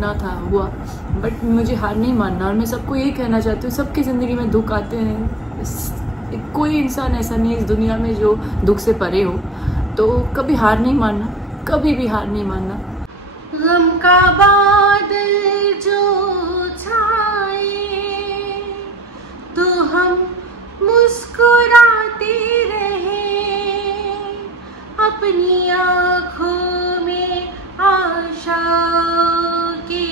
होना था हुआ, बट मुझे हार नहीं मानना। और मैं सबको यही कहना चाहती हूँ, सबकी ज़िंदगी में दुख आते हैं, कोई इंसान ऐसा नहीं है इस दुनिया में जो दुख से परे हो। तो कभी हार नहीं मानना, कभी भी हार नहीं मानना। गम का बादल जो छाए तो हम मुस्कुराते रहे, अपनी आँखों में आशा के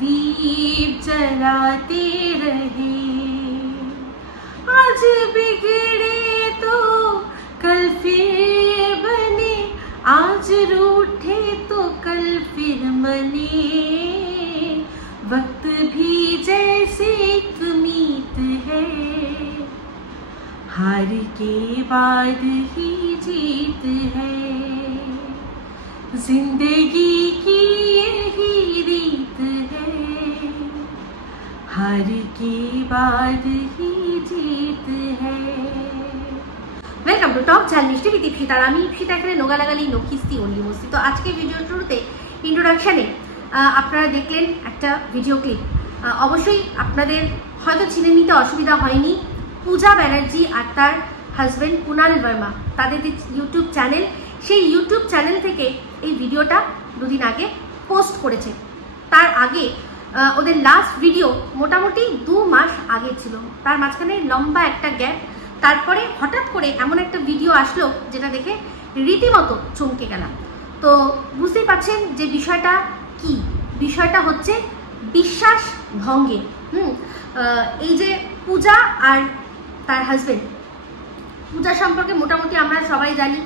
दीप जलाते रहे। आज बिगड़े तो कल फिर बने, आज रूठे तो कल फिर मने। वक्त भी जैसे एक मीत है, हार के बाद ही जीत है। जिंदगी की यही रीत है, हार के बाद ही जीत है। वेलकाम टू टॉक झाल मिष्टी विद इप्सिता। আমি ইপসিতা এখানে নোগালাগালি নখিস্তি অনলি মস্তি। তো আজকে ভিডিও শুরুতে ইন্ট্রোডাকশনে আপনারা দেখলেন একটা ভিডিও ক্লিপ। অবশ্যই আপনাদের হয়তো চিনে নিতে অসুবিধা হয়নি, পূজা ব্যানার্জি আর তার হাজব্যান্ড কুনাল ভার্মা, তাদের ইউটিউব চ্যানেল, সেই ইউটিউব চ্যানেল থেকে এই ভিডিওটা দুদিন আগে পোস্ট করেছে। তার আগে ওদের লাস্ট ভিডিও মোটামুটি 2 মাস আগে ছিল, তার মাঝখানে লম্বা একটা গ্যাপ। তারপরে হঠাৎ করে এমন একটা ভিডিও আসলো যেটা দেখে রীতিমতো চমকে গেলাম। তো বুঝতেই পারছেন যে বিষয়টা কি। বিষয়টা হচ্ছে বিশ্বাস ভঙ্গে। এই যে পূজা আর তার হাজবেন্ড, পূজা সম্পর্কে মোটামুটি আমরা সবাই জানি।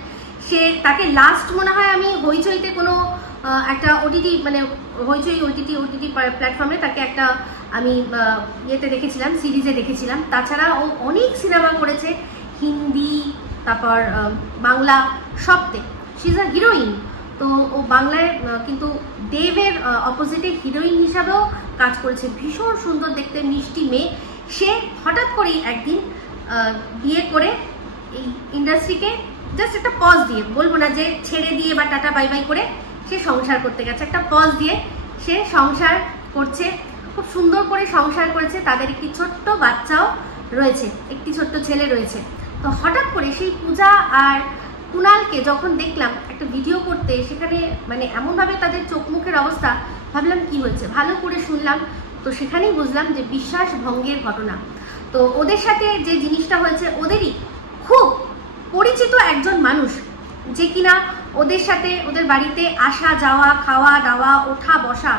তাকে লাস্ট মনে হয় আমি হইচইতে কোনো একটা ওটিটি মানে হইচই ওটিটি প্ল্যাটফর্মে তাকে একটা আমি ইয়েতে দেখেছিলাম, সিরিজে দেখেছিলাম। তাছাড়া ও অনেক সিনেমা করেছে, হিন্দি তারপর বাংলা সবতে। She is a heroine. তো ও বাংলায় কিন্তু দেবের অপোজিটে হিরোইন হিসাবেও কাজ করেছে। ভীষণ সুন্দর দেখতে, মিষ্টি মেয়ে। সে হঠাৎ করেই একদিন বিয়ে করে এই ইন্ডাস্ট্রিকে জাস্ট একটা পজ দিয়ে, বলবো না যে ছেড়ে দিয়ে বা টাটা বাই বাই করে সে সংসার করতে গেছে, একটা পজ দিয়ে সে সংসার করছে, খুব সুন্দর করে সংসার করেছে। তাদের একটি ছোট্ট বাচ্চাও রয়েছে, একটি ছোট্ট ছেলে রয়েছে। তো হঠাৎ করে সেই পূজা আর কুনালকে যখন দেখলাম একটা ভিডিও করতে, সেখানে মানে এমনভাবে তাদের চোখ মুখের অবস্থা, ভাবলাম কি হয়েছে। ভালো করে শুনলাম, তো সেখানেই বুঝলাম যে বিশ্বাস ভঙ্গের ঘটনা। তো ওদের সাথে যে জিনিসটা হয়েছে, ওদেরই খুব পরিচিত একজন মানুষ, যে কিনা ওদের সাথে ওদের বাড়িতে আসা যাওয়া, খাওয়া দাওয়া, ওঠা বসা,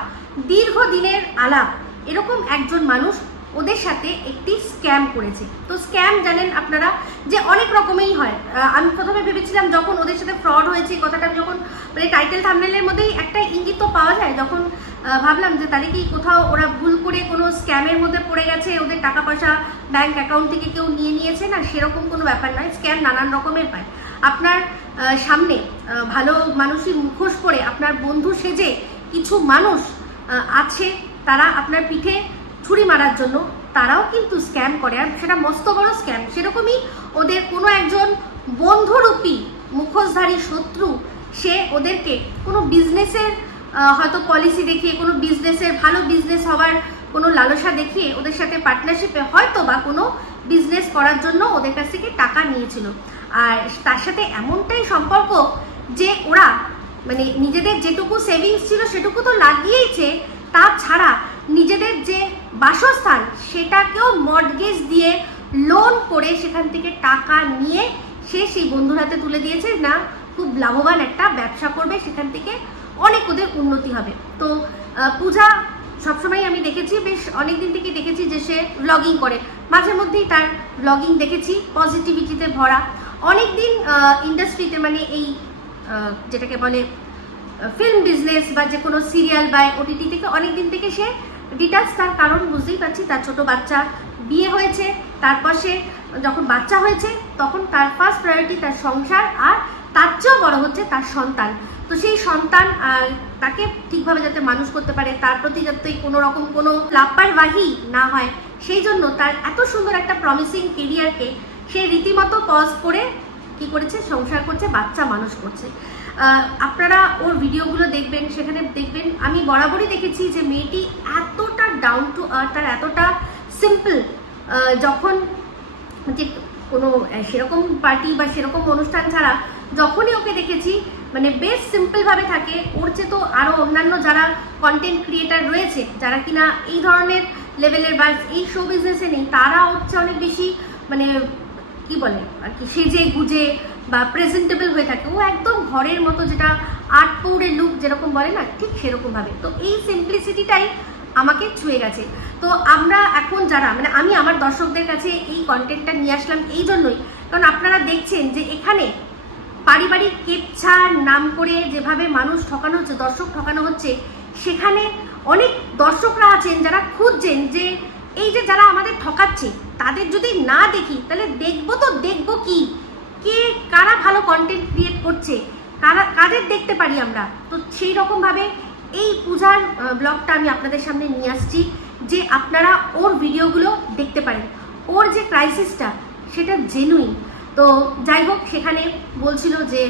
দীর্ঘদিনের আলাপ, এরকম একজন মানুষ ওদের সাথে একটি স্ক্যাম করেছে। তো স্ক্যাম জানেন আপনারা যে অনেক রকমেরই হয়। আমি প্রথমে ভেবেছিলাম যখন ওদের সাথে ফ্রড হয়েছে, কথাটা যখন মানে টাইটেল থাম্বনেলের মধ্যেই একটা ইঙ্গিত তো পাওয়া যায়, যখন ভাবলাম যে তাহলে কি কোথাও ওরা ভুল করে কোনো স্ক্যামের মধ্যে পড়ে গেছে, ওদের টাকা পয়সা ব্যাংক অ্যাকাউন্ট থেকে কেউ নিয়ে নিয়েছে। না, সেরকম কোনো ব্যাপার নয়। স্ক্যাম নানান রকমের পায়। আপনার সামনে ভালো মানুষই মুখোশ করে আপনার বন্ধু সেজে কিছু মানুষ আছে, তারা আপনার পিঠে ছুরি মারার জন্য তারাও কিন্তু স্ক্যাম করে, আর সেটা মস্ত বড় স্ক্যাম। সেরকমই ওদের কোনো একজন বন্ধুরূপী মুখোশধারী শত্রু, সে ওদেরকে কোনো বিজনেসের হয়তো পলিসি দেখিয়ে, কোনো বিজনেসের ভালো বিজনেস হওয়ার কোনো লালসা দেখিয়ে ওদের সাথে পার্টনারশিপে হয়তো বা কোনো বিজনেস করার জন্য ওদের কাছ থেকে টাকা নিয়েছিল। আর তার সাথে এমনটাই সম্পর্ক যে ওরা মানে নিজেদের যেটুকু সেভিংস ছিল সেটুকু তো লাগিয়েইছে, তাছাড়া নিজেদের যে বাসস্থান সেটাকেও মর্টগেজ দিয়ে লোন করে সেখান থেকে টাকা নিয়ে সে সেই বন্ধুর হাতে তুলে দিয়েছে। না, খুব লাভবান একটা ব্যবসা করবে, সেখান থেকে অনেক ওদের উন্নতি হবে। তো পূজা সবসময় আমি দেখেছি, বেশ অনেকদিন থেকে দেখেছি যে সে ব্লগিং করে, মাঝে মধ্যেই তার ব্লগিং দেখেছি পজিটিভিটিতে ভরা। অনেকদিন ইন্ডাস্ট্রিতে মানে এই যেটাকে বলে ফিল্ম বিজনেস বা যে কোনো সিরিয়াল বা ওটিটি থেকে অনেকদিন থেকে সে ডিটাচ। তার কারণ বুঝতেই পারছি, তার ছোট বাচ্চা বিয়ে হয়েছে, তারপর সে যখন বাচ্চা হয়েছে তখন তার ফার্স্ট প্রায়োরিটি তার সংসার, আর তার চেয়েও বড় হচ্ছে তার সন্তান। তো সেই সন্তান তাকে ঠিকভাবে যাতে মানুষ করতে পারে, তার প্রতি যাতে কোনো রকম কোনো লাপরওয়াহি না হয়, সেই জন্য তার এত সুন্দর একটা প্রমিসিং কেরিয়ারকে সে রীতিমতো পজ করে কি করেছে, সংসার করছে, বাচ্চা মানুষ করছে। আপনারা ওর ভিডিওগুলো দেখবেন, সেখানে দেখবেন আমি বরাবরই দেখেছি যে মেয়েটি এতটা ডাউন টু আর্থ আর এতটা সিম্পল, যখন যে কোনো সেরকম পার্টি বা সেরকম অনুষ্ঠান ছাড়া যখনই ওকে দেখেছি মানে বেশ সিম্পলভাবে থাকে। ওর চেয়ে তো আরও অন্যান্য যারা কন্টেন্ট ক্রিয়েটার রয়েছে যারা কিনা এই ধরনের লেভেলের বা এই শো বিজনেসে নেই, তারা হচ্ছে অনেক বেশি মানে কি বলে আর কি সেজে গুজে বা প্রেজেন্টেবল হয়ে থাকে। ও একদম ঘরের মতো, যেটা আর্ট পৌড়ের লুক যেরকম বলে না, ঠিক সেরকমভাবে। তো এই সিম্পলিসিটিটাই আমাকে ছুঁয়ে গেছে। তো আমরা এখন যারা মানে আমি আমার দর্শকদের কাছে এই কন্টেন্টটা নিয়ে আসলাম এই জন্যই, কারণ আপনারা দেখছেন যে এখানে পারিবারিক কেচ্ছার নাম করে যেভাবে মানুষ ঠকানো হচ্ছে, দর্শক ঠকানো হচ্ছে, সেখানে অনেক দর্শকরা আছেন যারা খুঁজছেন যে এই যে যারা আমাদের ঠকাচ্ছে তাদের যদি না দেখি তাহলে দেখবো তো দেখবো কি, কে কারা ভালো কন্টেন্ট ক্রিয়েট করছে, কাদের দেখতে পারি আমরা। তো সেই রকমভাবে এই পূজার ব্লগটা আমি আপনাদের সামনে নিয়ে আসছি যে আপনারা ওর ভিডিওগুলো দেখতে পারেন। ওর যে ক্রাইসিসটা সেটা জেনুইন। তো যাই হোক, সেখানে বলছিল যে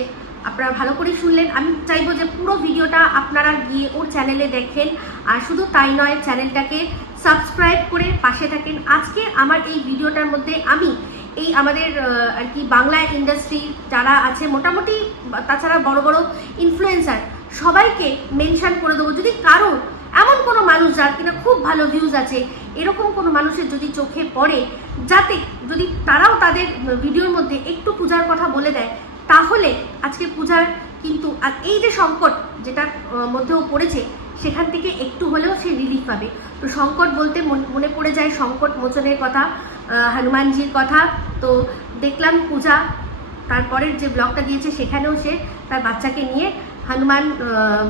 আপনারা ভালো করে শুনলেন। আমি চাইবো যে পুরো ভিডিওটা আপনারা গিয়ে ওর চ্যানেলে দেখেন, আর শুধু তাই নয়, চ্যানেলটাকে সাবস্ক্রাইব করে পাশে থাকেন। আজকে আমার এই ভিডিওটার মধ্যে আমি এই আমাদের আর কি বাংলা ইন্ডাস্ট্রি যারা আছে মোটামুটি, তাছাড়া বড় বড় ইনফ্লুয়েন্সার সবাইকে মেনশন করে দেবো। যদি কারো এমন কোনো মানুষ যার কিনা খুব ভালো ভিউজ আছে, এরকম কোনো মানুষের যদি চোখে পড়ে, যাতে যদি তারাও তাদের ভিডিওর মধ্যে একটু পূজার কথা বলে দেয়, তাহলে আজকে পূজার কিন্তু আর এই যে সংকট যেটার মধ্যেও পড়েছে সেখান থেকে একটু হলেও সে রিলিফ পাবে। তো সংকট বলতে মনে পড়ে যায় সংকট মোচনের কথা, হনুমানজির কথা। তো দেখলাম পূজা তারপরের যে ব্লগটা দিয়েছে সেখানেও সে তার বাচ্চাকে নিয়ে হনুমান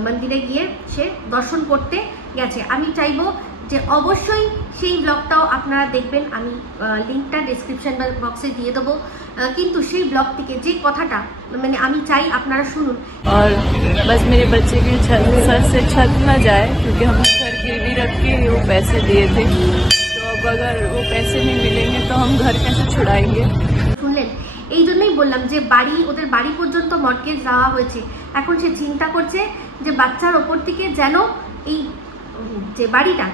মন্দিরে গিয়ে সে দর্শন করতে গেছে। আমি চাইবো যে অবশ্যই সেই ব্লগটাও আপনারা দেখবেন, আমি লিঙ্কটা ডেসক্রিপশন বক্সে দিয়ে দেবো। কিন্তু সেই ব্লগ থেকে যে কথাটা মানে আমি চাই আপনারা শুনুন। और बस मेरे बच्चे की सर से छत न जाए, क्योंकि हम घर गिरवी रख के वो पैसे दिए थे, तो अब अगर वो पैसे नहीं मिलेंगे तो हम घर कैसे छुड़ाएंगे। শুনলেন, এই জন্যই বললাম যে ওদের বাড়ি পর্যন্ত মর্টগেজ দেওয়া হয়েছে। এখন সে চিন্তা করছে যে বাচ্চার ওপর থেকে যেন এই যে বাড়িটা,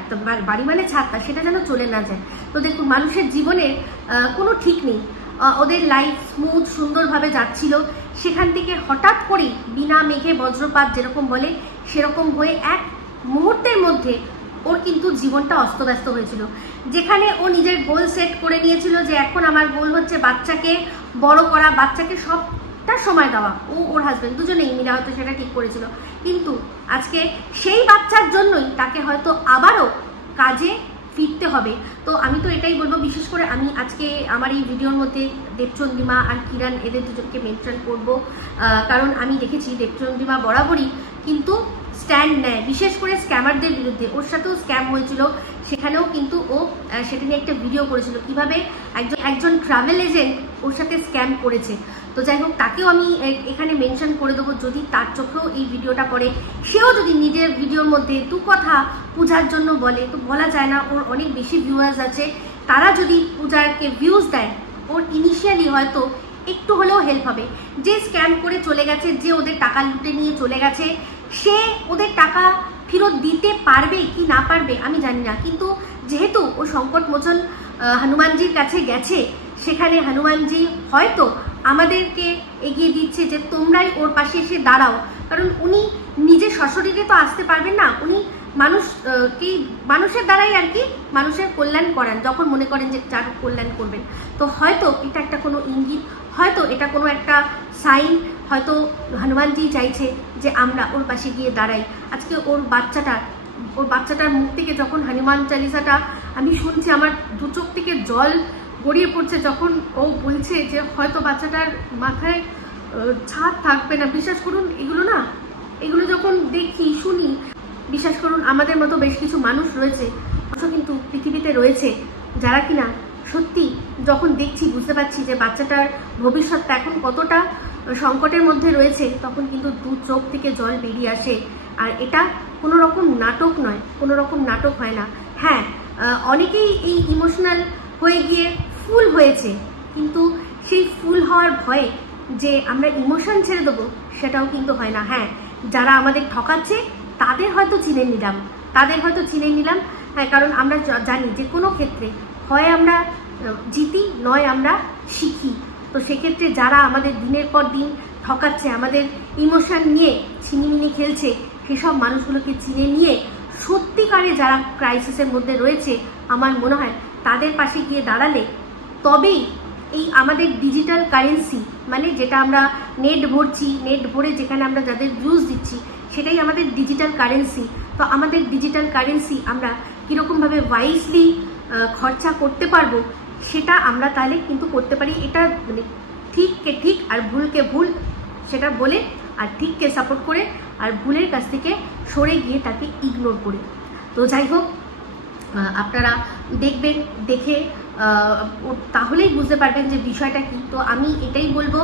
বাড়ি মানে ছাদটা, সেটা যেন চলে না যায়। তো দেখুন, মানুষের জীবনের কোনো ঠিক নেই। ওদের লাইফ স্মুথ সুন্দরভাবে যাচ্ছিল, সেখান থেকে হঠাৎ করেই বিনা মেঘে বজ্রপাত যেরকম বলে সেরকম হয়ে এক মুহূর্তের মধ্যে ওর কিন্তু জীবনটা অস্তব্যস্ত হয়েছিল। যেখানে ও নিজের গোল সেট করে নিয়েছিল যে এখন আমার গোল হচ্ছে বাচ্চাকে বড় করা, বাচ্চাকে সবটা সময় দেওয়া। ও ওর হাজব্যান্ড দুজনেই মিলে হয়তো সেটা ঠিক করেছিল, কিন্তু আজকে সেই বাচ্চার জন্যই তাকে হয়তো আবারও কাজে ফিরতে হবে। তো আমি তো এটাই বলবো, বিশেষ করে আমি আজকে আমার এই ভিডিওর মধ্যে দেবচন্দ্রিমা আর কিরণ এদের দুজনকে মেনশন করব, কারণ আমি দেখেছি দেবচন্দ্রিমা বরাবরই কিন্তু স্ট্যান্ড নেয়, বিশেষ করে স্ক্যামারদের বিরুদ্ধে। ওর সাথেও স্ক্যাম হয়েছিল, সেখানেও কিন্তু ও সেটা নিয়ে একটা ভিডিও করেছিল কিভাবে একজন ট্রাভেল এজেন্ট ওর সাথে স্ক্যাম করেছে। তো যাই হোক, তাকেও আমি এখানে মেনশন করে দেবো, যদি তার চোখেও এই ভিডিওটা পড়ে, সেও যদি নিজের ভিডিওর মধ্যে দু কথা পূজার জন্য বলে, তো বলা যায় না, ওর অনেক বেশি ভিউয়ার্স আছে, তারা যদি পূজাকে ভিউজ দেয়, ওর ইনিশিয়ালি হয়তো একটু হলেও হেল্প হবে। যে স্ক্যাম করে চলে গেছে, যে ওদের টাকা লুটে নিয়ে চলে গেছে, সে ওদের টাকা ফেরত দিতে পারবে কি না পারবে আমি জানি না, কিন্তু যেহেতু ও সংকট মোচন হনুমানজির কাছে গেছে, সেখানে হনুমানজি হয়তো আমাদেরকে এগিয়ে দিচ্ছে যে তোমরাই ওর পাশে এসে দাঁড়াও। কারণ উনি নিজে সশরীরে তো আসতে পারবেন না, উনি মানুষের দ্বারাই আর কি মানুষের কল্যাণ করান, যখন মনে করেন যে যার কল্যাণ করবেন। তো হয়তো এটা একটা কোনো ইঙ্গিত, হয়তো এটা কোনো একটা সাইন, হয়তো হনুমানজি চাইছে যে আমরা ওর পাশে গিয়ে দাঁড়াই। আজকে ওর বাচ্চাটার মুখ থেকে যখন হনুমান চালিসাটা আমি শুনছি, আমার দু চোখ থেকে জল গড়িয়ে পড়ছে, যখন ও বলছে যে হয়তো বাচ্চাটার মাথায় ছাদ থাকবে না। বিশ্বাস করুন, এগুলো যখন দেখি শুনি, বিশ্বাস করুন আমাদের মতো বেশ কিছু মানুষ রয়েছে, কিন্তু পৃথিবীতে রয়েছে যারা কিনা সত্যি যখন দেখছি বুঝতে পারছি যে বাচ্চাটার ভবিষ্যৎটা এখন কতটা সংকটের মধ্যে রয়েছে, তখন কিন্তু দু চোখ থেকে জল বেরিয়ে আসে। আর এটা কোনো রকম নাটক নয়, কোনো রকম নাটক হয় না। হ্যাঁ, অনেকেই এই ইমোশনাল হয়ে গিয়ে ফুল হয়েছে, কিন্তু সেই ফুল হওয়ার ভয়ে যে আমরা ইমোশন ছেড়ে দেবো, সেটাও কিন্তু হয় না। হ্যাঁ, যারা আমাদের ঠকাচ্ছে তাদের হয়তো চিনে নিলাম, হ্যাঁ, কারণ আমরা জানি যে কোনো ক্ষেত্রে হয় আমরা জিতি, নয় আমরা শিখি। তো সেক্ষেত্রে যারা আমাদের দিনের পর দিন ঠকাচ্ছে, আমাদের ইমোশন নিয়ে ছিনিমিনি খেলছে, সেসব মানুষগুলোকে চিনে নিয়ে সত্যিকারে যারা ক্রাইসিসের মধ্যে রয়েছে, আমার মনে হয় তাদের পাশে গিয়ে দাঁড়ালে তবেই এই আমাদের ডিজিটাল কারেন্সি, মানে যেটা আমরা নেট ভরছি, নেট ভরে যেখানে আমরা যাদের ভিউজ দিচ্ছি, সেটাই আমাদের ডিজিটাল কারেন্সি। তো আমাদের ডিজিটাল কারেন্সি আমরা কীরকমভাবে ওয়াইজলি খরচা করতে পারবো, সেটা আমরা তাহলে কিন্তু করতে পারি। এটা মানে ঠিককে ঠিক আর ভুলকে ভুল সেটা বলে, আর ঠিককে সাপোর্ট করে, আর ভুলের কাছ থেকে সরে গিয়ে তাকে ইগনোর করে। তো যাই হোক, আপনারা দেখবেন, দেখে তাহলেই বুঝতে পারবেন যে বিষয়টা কি। তো আমি এটাই বলবো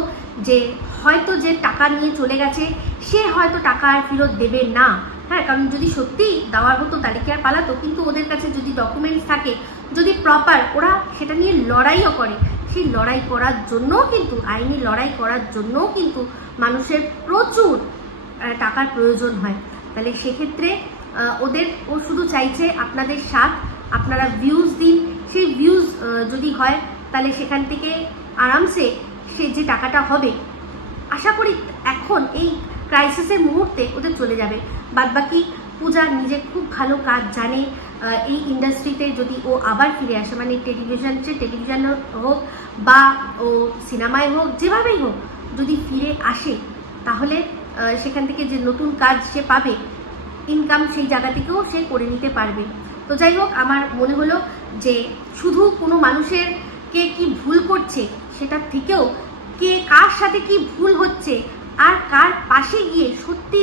যে হয়তো যে টাকা নিয়ে চলে গেছে সে হয়তো টাকা আর ফেরত দেবে না, হ্যাঁ, কারণ যদি সত্যি দেওয়ার হতো তাহলে কি আর পালাতো? কিন্তু ওদের কাছে যদি ডকুমেন্টস থাকে, যদি প্রপার, ওরা সেটা নিয়ে লড়াইও করে, সেই লড়াই করার জন্যও কিন্তু, আইনি লড়াই করার জন্যও কিন্তু মানুষের প্রচুর টাকার প্রয়োজন হয়। তাহলে সেক্ষেত্রে ও শুধু চাইছে আপনাদের সাথ, আপনারা ভিউজ দিন, সেই ভিউজ যদি হয় তাহলে সেখান থেকে আরামসে সে যে টাকাটা হবে, আশা করি এখন এই ক্রাইসিসের মুহূর্তে ওদের চলে যাবে। বাদবাকি পূজা নিজে খুব ভালো কাজ জানে। এই ইন্ডাস্ট্রিতে যদি ও আবার ফিরে আসে, মানে টেলিভিশন হোক বা ও সিনেমায় হোক, যেভাবেই হোক, যদি ফিরে আসে তাহলে সেখান থেকে যে নতুন কাজ সে পাবে, ইনকাম, সেই জায়গা থেকেও সে করে নিতে পারবে। তো যাই হোক, আমার মনে হলো যে শুধু কোনো মানুষের কে কি ভুল করছে সেটার থেকেও কে কার সাথে কি ভুল হচ্ছে আর কার পাশে গিয়ে সত্যি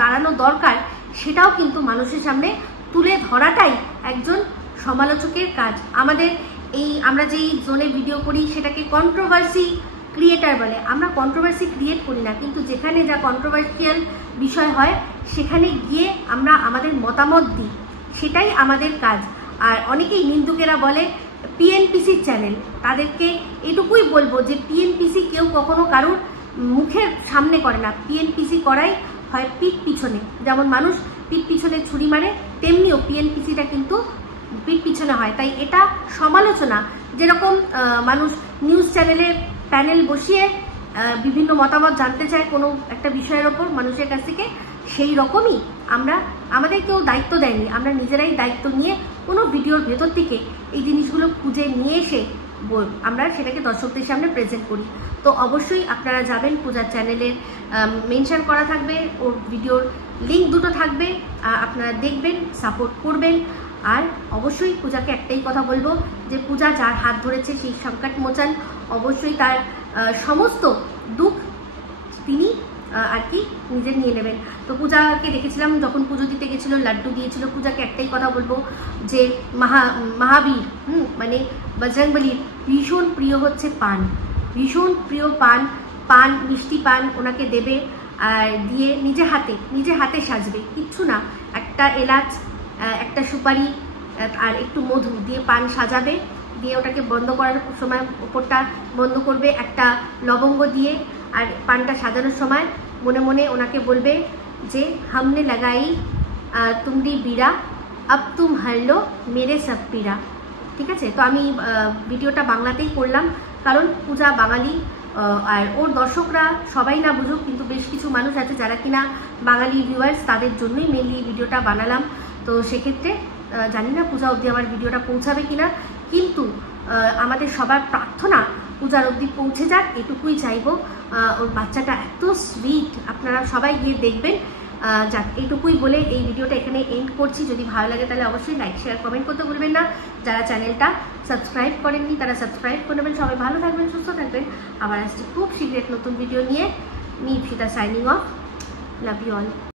দাঁড়ানো দরকার, সেটাও কিন্তু মানুষের সামনে তুলে ধরাটাই একজন সমালোচকের কাজ। আমরা যেই জোনে ভিডিও করি সেটাকে কন্ট্রোভার্সি ক্রিয়েটার বলে। আমরা কন্ট্রোভার্সি ক্রিয়েট করি না, কিন্তু যেখানে যা কন্ট্রোভার্সিয়াল বিষয় হয় সেখানে গিয়ে আমরা আমাদের মতামত দিই, সেটাই আমাদের কাজ। আর অনেকেই নিন্দুকেরা বলে পিএনপিসি চ্যানেল, তাদেরকে এটুকুই বলবো যে পিএনপিসি কেউ কখনো কারোর মুখের সামনে করে না, পিএনপিসি করাই হয় পিঠ পিছনে। যেমন মানুষ পিঠ পিছনে ছুরি মারে, তেমনিও পিএনপিসিটা কিন্তু পিঠ পিছনে হয়। তাই এটা সমালোচনা, যেরকম মানুষ নিউজ চ্যানেলে প্যানেল বসিয়ে বিভিন্ন মতামত জানতে চায় কোনো একটা বিষয়ের ওপর মানুষের কাছ থেকে, সেই রকমই আমাদের কেউ দায়িত্ব দেয়নি, আমরা নিজেরাই দায়িত্ব নিয়ে কোনো ভিডিওর ভেতর থেকে এই জিনিসগুলো খুঁজে নিয়ে এসে আমরা সেটাকে দর্শকদের সামনে প্রেজেন্ট করি। তো অবশ্যই আপনারা যাবেন, পূজার চ্যানেলের মেনশন করা থাকবে, ওর ভিডিওর লিঙ্ক দুটো থাকবে, আপনারা দেখবেন, সাপোর্ট করবেন। আর অবশ্যই পূজাকে একটাই কথা বলবো যে পূজা যার হাত ধরেছে সেই সংকট মোচন, অবশ্যই তার সমস্ত দুঃখ তিনি আর কি নিজে নিয়ে নেবেন। তো পূজাকে দেখেছিলাম যখন পুজো দিতে গেছিল, লাড্ডু দিয়েছিল। পূজাকে একটাই কথা বলবো যে মহাবীর মানে বজরংবলীর ভীষণ প্রিয় হচ্ছে পান, ভীষণ প্রিয় পান, মিষ্টি পান ওনাকে দেবে, আর দিয়ে নিজে হাতে সাজবে, কিচ্ছু না, একটা এলাচ, একটা সুপারি আর একটু মধু দিয়ে পান সাজাবে, দিয়ে ওটাকে বন্ধ করার সময় ওপরটা বন্ধ করবে একটা লবঙ্গ দিয়ে, আর পানটা সাজানোর সময় মনে মনে ওনাকে বলবে যে হামনে লাগাই তুমরি বিড়া, আব তুম হারলো মেরে সব পীড়া। ঠিক আছে? তো আমি ভিডিওটা বাংলাতেই করলাম, কারণ পূজা বাঙালি, আর ওর দর্শকরা সবাই না বুঝুক, কিন্তু বেশ কিছু মানুষ আছে যারা কিনা বাঙালি ভিউয়ার্স, তাদের জন্যই মেনলি ভিডিওটা বানালাম। তো সেক্ষেত্রে জানি না পূজা অবধি আমার ভিডিওটা পৌঁছাবে কিনা, কিন্তু আমাদের সবার প্রার্থনা পূজার অবধি পৌঁছে যাক, এটুকুই চাইবো। ওর বাচ্চাটা এত সুইট, আপনারা সবাই গিয়ে দেখবেন। যাক, এইটুকুই বলে এই ভিডিওটা এখানে এন্ড করছি। যদি ভালো লাগে তাহলে অবশ্যই লাইক, শেয়ার, কমেন্ট করতে ভুলবেন না। যারা চ্যানেলটা সাবস্ক্রাইব করেননি তারা সাবস্ক্রাইব করে নেবেন। সবাই ভালো থাকবেন, সুস্থ থাকবেন। আবার আসছি খুব শীঘ্রই এক নতুন ভিডিও নিয়ে। Me Ipsita signing off. Love you all.